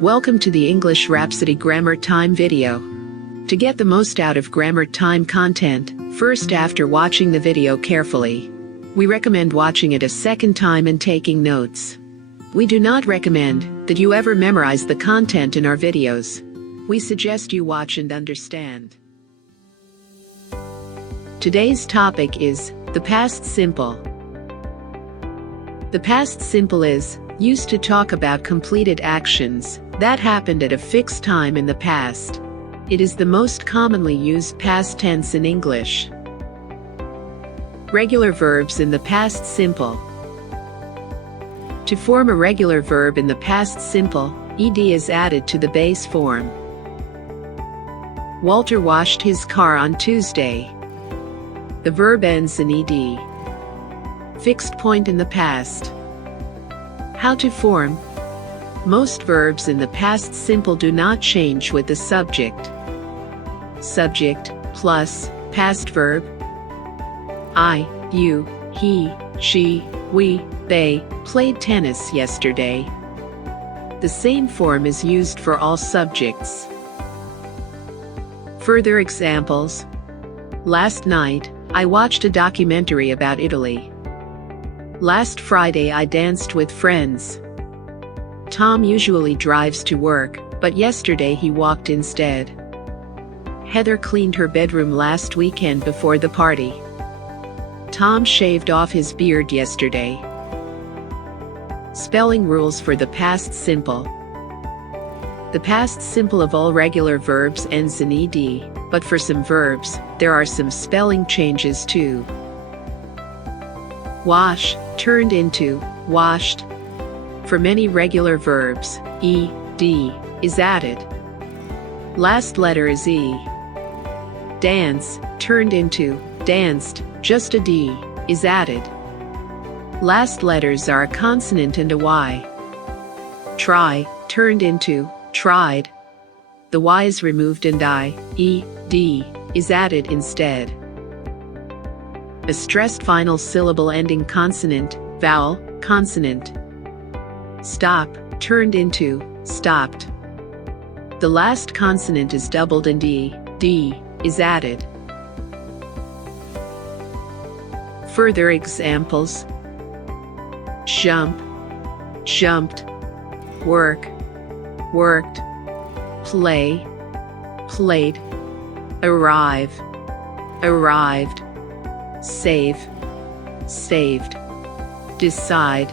Welcome to the English Rhapsody Grammar Time video. To get the most out of Grammar Time content, first after watching the video carefully, we recommend watching it a second time and taking notes. We do not recommend that you ever memorize the content in our videos. We suggest you watch and understand. Today's topic is the past simple. The past simple is used to talk about completed actions that happened at a fixed time in the past. It is the most commonly used past tense in English. Regular verbs in the past simple. To form a regular verb in the past simple, ed is added to the base form. Walter washed his car on Tuesday. The verb ends in ed. Fixed point in the past. How to form. Most verbs in the past simple do not change with the subject. Subject plus past verb. I, you, he, she, we, they played tennis yesterday. The same form is used for all subjects. Further examples. Last night, I watched a documentary about Italy. Last Friday I danced with friends. Tom usually drives to work, but yesterday he walked instead. Heather cleaned her bedroom last weekend before the party. Tom shaved off his beard yesterday. Spelling rules for the past simple. The past simple of all regular verbs ends in ed, but for some verbs, there are some spelling changes too. Wash turned into washed. For many regular verbs, ed is added. Last letter is e. Dance turned into danced, just a d is added. Last letters are a consonant and a y. Try turned into tried. The y is removed and ed is added instead. A stressed final syllable ending consonant, vowel, consonant. Stop turned into stopped. The last consonant is doubled and d is added. Further examples. Jump, jumped. Work, worked. Play, played. Arrive, arrived. Save, saved. Decide,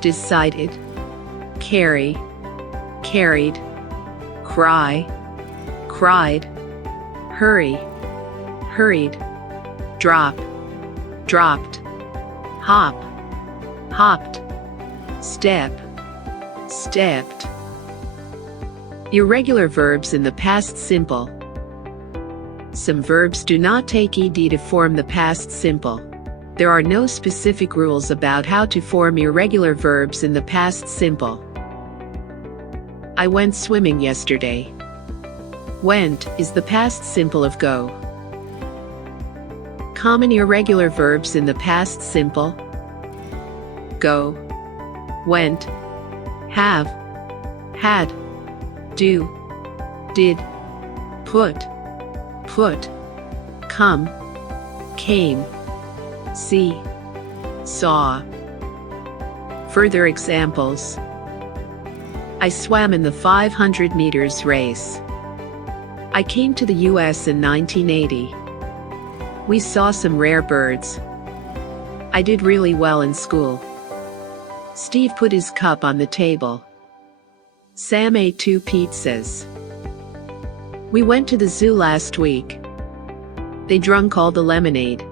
decided. Carry, carried. Cry, cried. Hurry, hurried. Drop, dropped. Hop, hopped. Step, stepped. Irregular verbs in the past simple. Some verbs do not take ed to form the past simple. There are no specific rules about how to form irregular verbs in the past simple. I went swimming yesterday. Went is the past simple of go. Common irregular verbs in the past simple. Go, went, have, had, do, did, put, come, came, see, saw. Further examples. I swam in the 500 meters race. I came to the US in 1980. We saw some rare birds. I did really well in school. Steve put his cup on the table. Sam ate 2 pizzas. We went to the zoo last week. They drunk all the lemonade.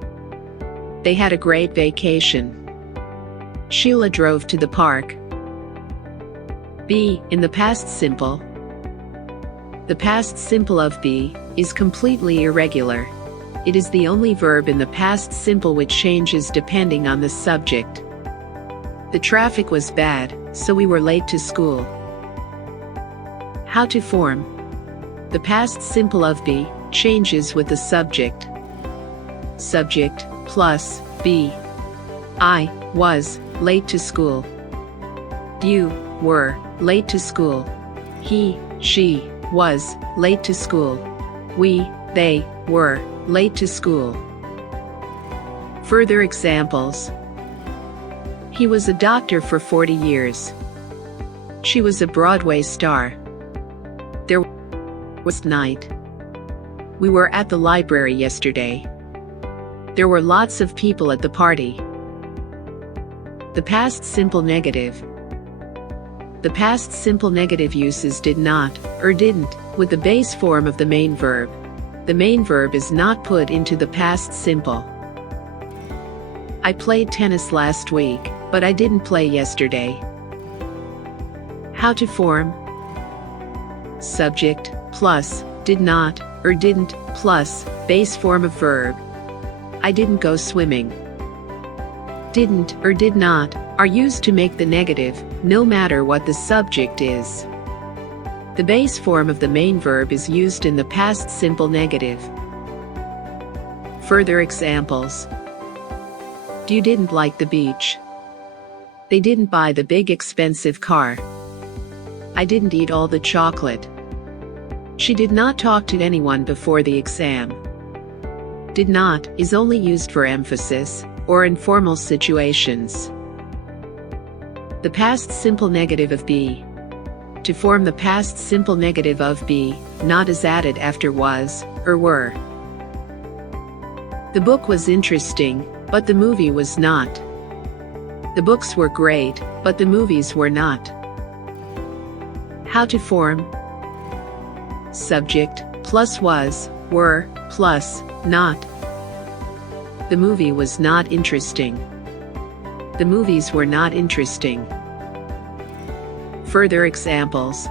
They had a great vacation. Sheila drove to the park. Be in the past simple. The past simple of be is completely irregular. It is the only verb in the past simple which changes depending on the subject. The traffic was bad, so we were late to school. How to form. The past simple of be changes with the subject. Subject plus be. I was late to school. You were late to school. he, she, was, late to school. We, they, were, late to school. Further examples. He was a doctor for 40 years. She was a Broadway star. There was night. We were at the library yesterday. There were lots of people at the party. The past simple negative. The past simple negative uses did not, or didn't, with the base form of the main verb. The main verb is not put into the past simple. I played tennis last week, but I didn't play yesterday. How to form. Subject, plus, did not, or didn't, plus, base form of verb. I didn't go swimming. Didn't, or did not, are used to make the negative, no matter what the subject is. The base form of the main verb is used in the past simple negative. Further examples. You didn't like the beach. They didn't buy the big expensive car. I didn't eat all the chocolate. She did not talk to anyone before the exam. Did not is only used for emphasis, or in formal situations. The past simple negative of be. To form the past simple negative of be, not is added after was, or were. The book was interesting, but the movie was not. The books were great, but the movies were not. How to form. Subject, plus was, were, plus, not. The movie was not interesting. The movies were not interesting. Further examples.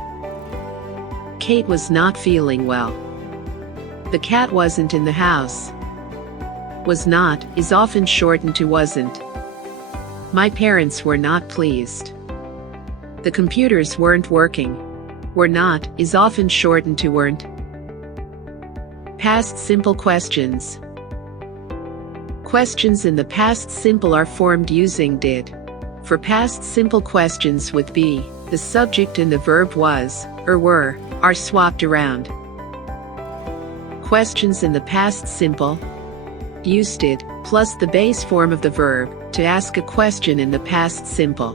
Kate was not feeling well. The cat wasn't in the house. Was not is often shortened to wasn't. My parents were not pleased. The computers weren't working. Were not is often shortened to weren't. Past simple questions. Questions in the past simple are formed using did. For past simple questions with be, the subject and the verb was, or were, are swapped around. Questions in the past simple. Use did, plus the base form of the verb, to ask a question in the past simple.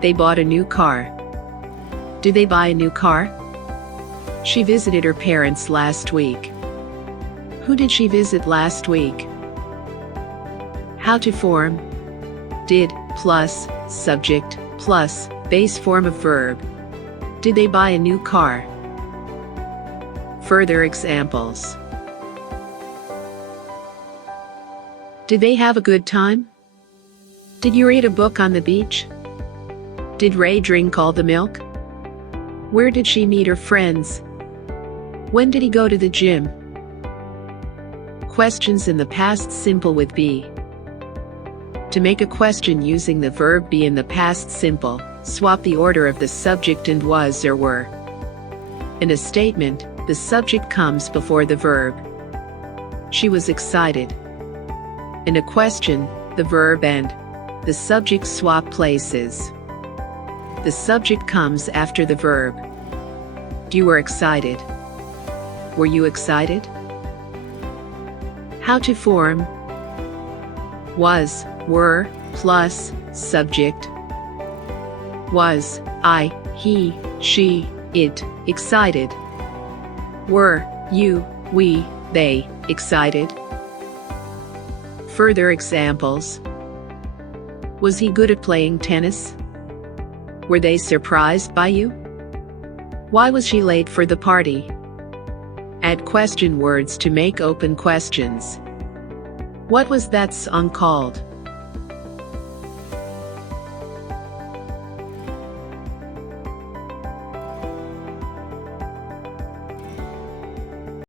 They bought a new car. Did they buy a new car? She visited her parents last week. Who did she visit last week? How to form. Did, plus, subject, plus, base form of verb. Did they buy a new car? Further examples. Did they have a good time? Did you read a book on the beach? Did Ray drink all the milk? Where did she meet her friends? When did he go to the gym? Questions in the past simple with be. To make a question using the verb be in the past simple, swap the order of the subject and was or were. In a statement, the subject comes before the verb. She was excited. In a question, the verb and the subject swap places. The subject comes after the verb. You were excited. Were you excited? How to form. Was, were, plus, subject. Was, I, he, she, it, excited. Were, you, we, they, excited. Further examples. Was he good at playing tennis? Were they surprised by you? Why was she late for the party? Add question words to make open questions. What was that song called?